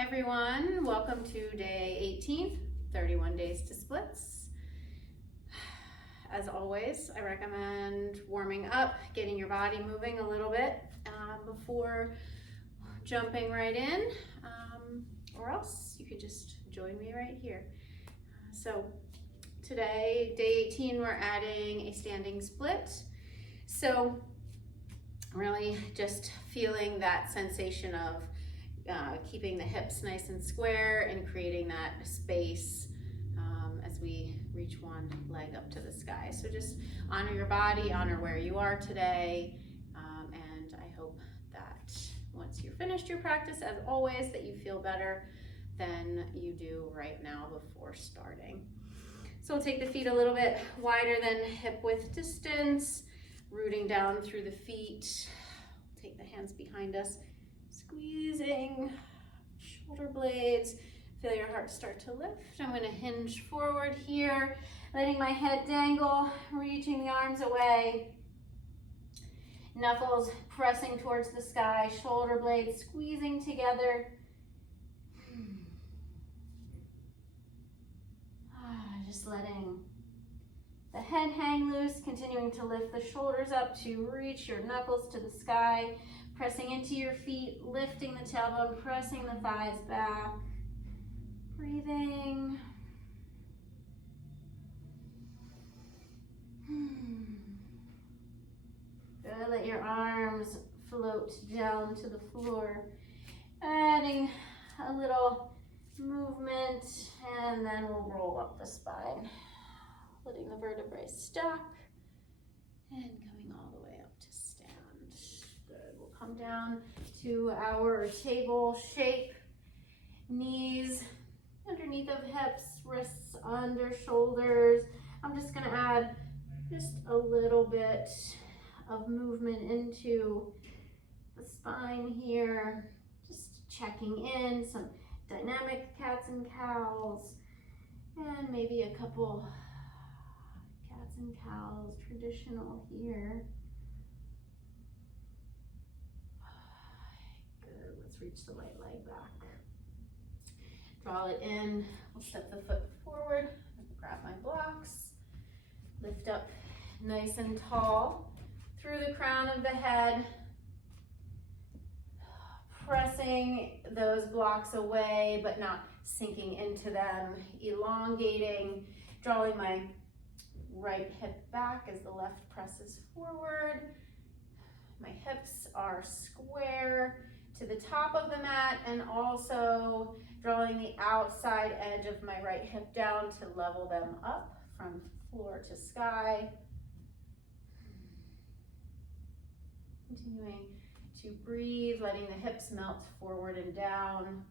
Hi everyone, welcome to day 18, 31 days to splits. As always, I recommend warming up, getting your body moving a little bit before jumping right in, or else you could just join me right here. So today, day 18, we're adding a standing split. So really just feeling that sensation of keeping the hips nice and square and creating that space as we reach one leg up to the sky. So just honor your body, honor where you are today, and I hope that once you're finished your practice, as always, that you feel better than you do right now before starting. So we'll take the feet a little bit wider than hip width distance, rooting down through the feet. Take the hands behind us, squeezing shoulder blades. Feel your heart start to lift. I'm going to hinge forward here, letting my head dangle, reaching the arms away. Knuckles pressing towards the sky, shoulder blades squeezing together. Just letting the head hang loose, continuing to lift the shoulders up to reach your knuckles to the sky, pressing into your feet, lifting the tailbone, pressing the thighs back, breathing. Good, let your arms float down to the floor, adding a little movement, and then we'll roll up the spine, letting the vertebrae stack and coming all the way up to stand. Good, we'll come down to our table shape, knees underneath of hips, wrists under shoulders. I'm just gonna add just a little bit of movement into the spine here, just checking in, some dynamic cats and cows, and maybe a couple cats and cows, traditional here. Good, let's reach the right leg back. Draw it in, we'll step the foot forward, grab my blocks, lift up nice and tall through the crown of the head, pressing those blocks away, but not sinking into them, elongating, drawing my right hip back as the left presses forward. My hips are square to the top of the mat, and also drawing the outside edge of my right hip down to level them up from floor to sky. Continuing to breathe, letting the hips melt forward and down.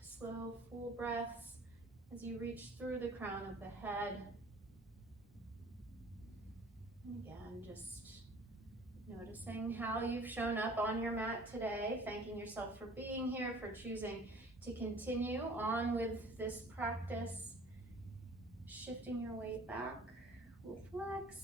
Slow, full breaths as you reach through the crown of the head. And again, just noticing how you've shown up on your mat today, thanking yourself for being here, for choosing to continue on with this practice. Shifting your weight back, we'll flex.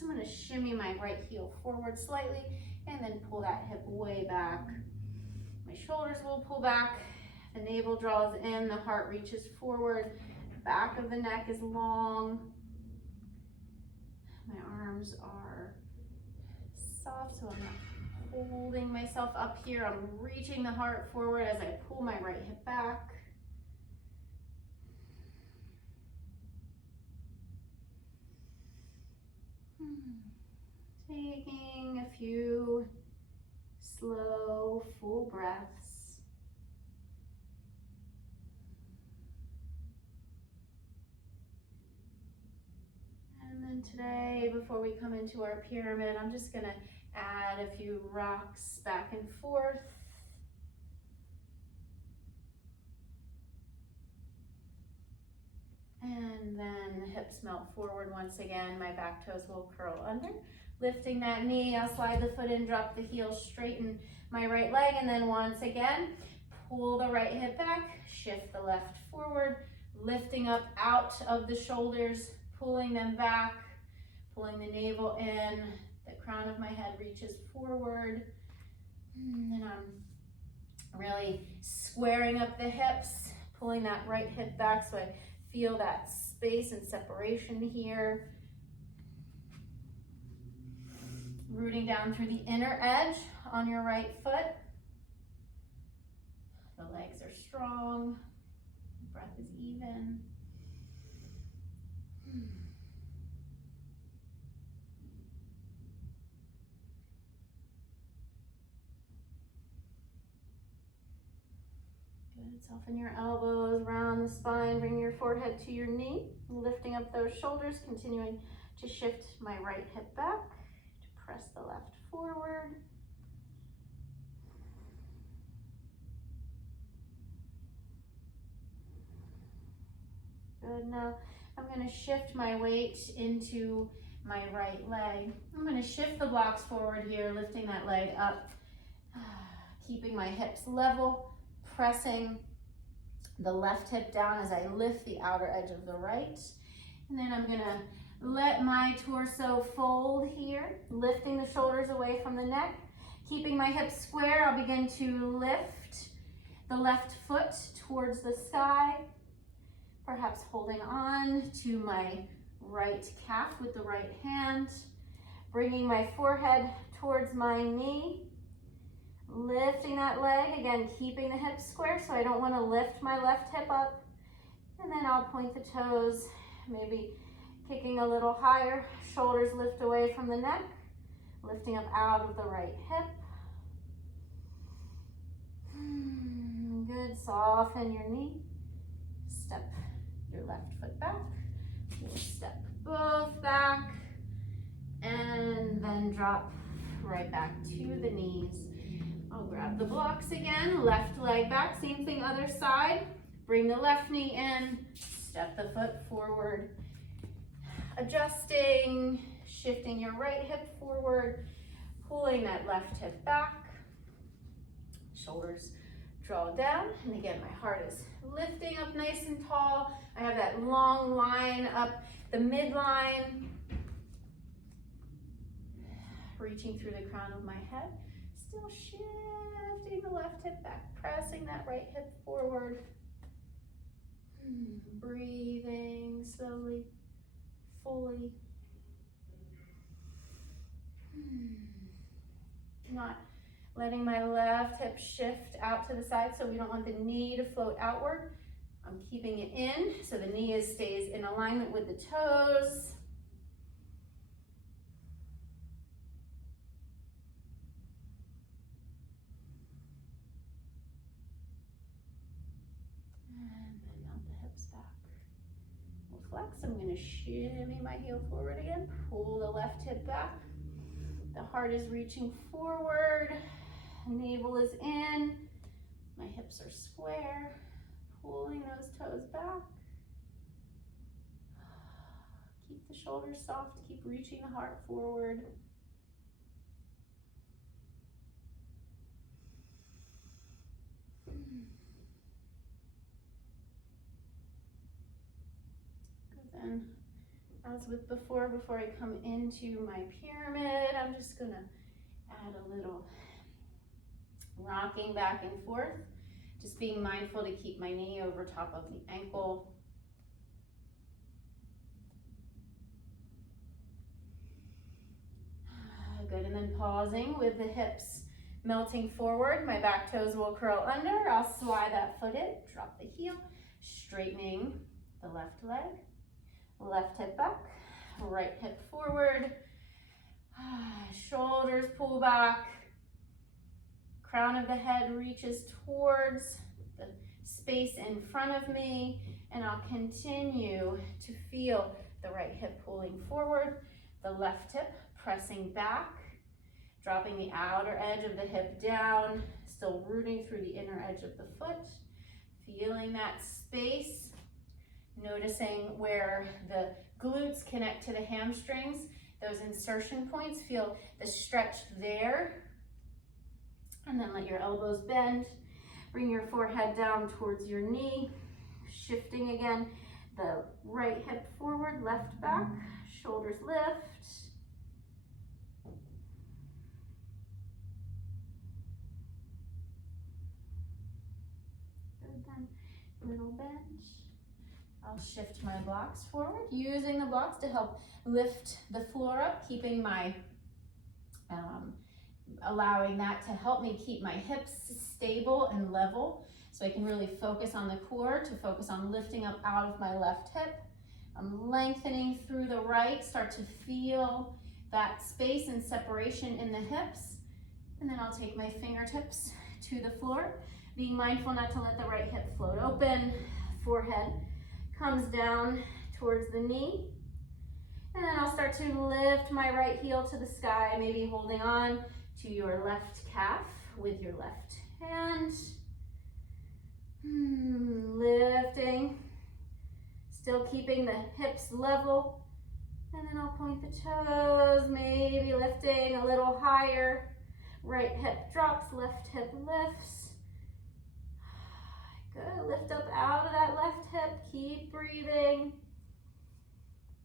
I'm going to shimmy my right heel forward slightly and then pull that hip way back. My shoulders will pull back, the navel draws in, the heart reaches forward, back of the neck is long. My arms are soft, so I'm not holding myself up here. I'm reaching the heart forward as I pull my right hip back. Taking a few slow, full breaths. And then today, before we come into our pyramid, I'm just gonna add a few rocks back and forth. And then the hips melt forward once again. My back toes will curl under. Lifting that knee, I'll slide the foot in, drop the heel, straighten my right leg, and then once again, pull the right hip back, shift the left forward, lifting up out of the shoulders, pulling them back, pulling the navel in, The crown of my head reaches forward. And I'm really squaring up the hips, pulling that right hip back so I feel that space and separation here. Rooting down through the inner edge on your right foot. The legs are strong. The breath is even. Good. Soften your elbows, round the spine, bring your forehead to your knee, lifting up those shoulders, continuing to shift my right hip back, to press the left forward. Good. Now I'm going to shift my weight into my right leg. I'm going to shift the blocks forward here, lifting that leg up, keeping my hips level, pressing the left hip down as I lift the outer edge of the right. And then I'm going to let my torso fold here, lifting the shoulders away from the neck, keeping my hips square. I'll begin to lift the left foot towards the sky, perhaps holding on to my right calf with the right hand, bringing my forehead towards my knee, lifting that leg, again, keeping the hips square, so I don't want to lift my left hip up. And then I'll point the toes, maybe kicking a little higher, shoulders lift away from the neck, lifting up out of the right hip. Good, soften your knee, step your left foot back, we'll step both back, and then drop right back to the knees. I'll grab the blocks again, left leg back, same thing other side. Bring the left knee in, step the foot forward. Adjusting, shifting your right hip forward, pulling that left hip back. Shoulders draw down, and again, my heart is lifting up nice and tall. I have that long line up the midline, reaching through the crown of my head. Still shifting the left hip back, pressing that right hip forward. Breathing slowly, fully. Not letting my left hip shift out to the side, so we don't want the knee to float outward. I'm keeping it in, so the knee stays in alignment with the toes. Flex. I'm going to shimmy my heel forward again, pull the left hip back. The heart is reaching forward, navel is in, my hips are square, pulling those toes back. Keep the shoulders soft, keep reaching the heart forward. And as with before I come into my pyramid, I'm just gonna add a little rocking back and forth, just being mindful to keep my knee over top of the ankle. Good, and then pausing with the hips melting forward, my back toes will curl under. I'll slide that foot in, drop the heel, straightening the left leg. Left hip back, right hip forward, shoulders pull back, crown of the head reaches towards the space in front of me, and I'll continue to feel the right hip pulling forward, the left hip pressing back, dropping the outer edge of the hip down, still rooting through the inner edge of the foot, feeling that space. Noticing where the glutes connect to the hamstrings, those insertion points, feel the stretch there. And then let your elbows bend. Bring your forehead down towards your knee. Shifting again, the right hip forward, left back, shoulders lift. one little bench. I'll shift my blocks forward, using the blocks to help lift the floor up, keeping my, allowing that to help me keep my hips stable and level, so I can really focus on the core, to focus on lifting up out of my left hip. I'm lengthening through the right, start to feel that space and separation in the hips. And then I'll take my fingertips to the floor, being mindful not to let the right hip float open. Forehead comes down towards the knee. And then I'll start to lift my right heel to the sky, maybe holding on to your left calf with your left hand. Lifting, still keeping the hips level. And then I'll point the toes, maybe lifting a little higher. Right hip drops, left hip lifts. Good, lift up out of that left hip, keep breathing.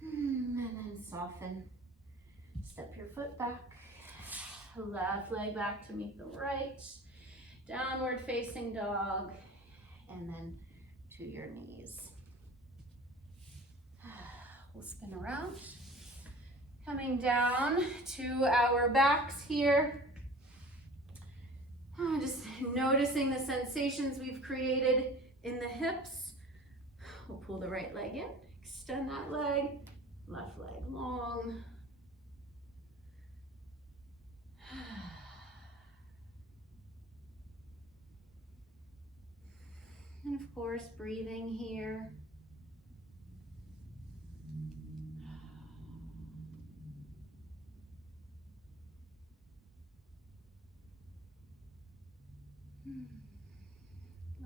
And then soften. Step your foot back. Left leg back to meet the right. Downward facing dog. And then to your knees. We'll spin around. Coming down to our backs here. Just noticing the sensations we've created in the hips. We'll pull the right leg in, extend that leg, left leg long. And of course, breathing here.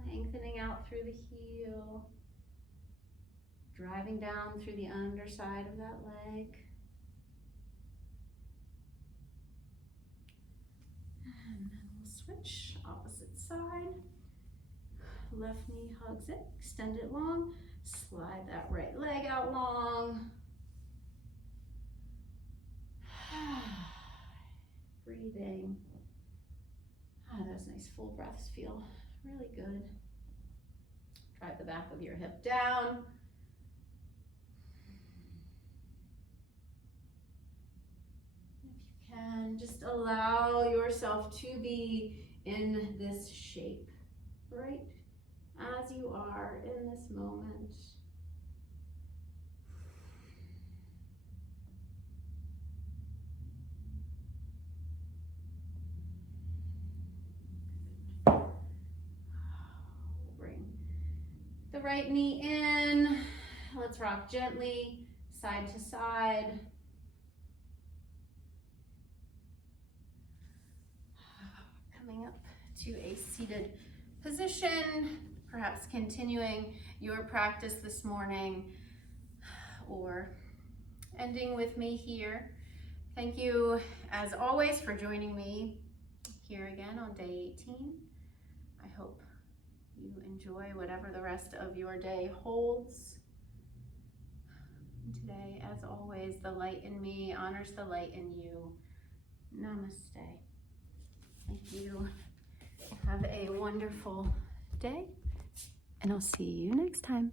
Lengthening out through the heel, driving down through the underside of that leg. And then we'll switch, opposite side. Left knee hugs it, extend it long, slide that right leg out long. Breathing. Those nice full breaths feel really good. Drive the back of your hip down. If you can, just allow yourself to be in this shape, right as you are in this moment. The right knee in. Let's rock gently, side to side. Coming up to a seated position, perhaps continuing your practice this morning or ending with me here. Thank you, as always, for joining me here again on day 18. I hope you enjoy whatever the rest of your day holds. And today, as always, the light in me honors the light in you. Namaste. Thank you. Have a wonderful day, and I'll see you next time.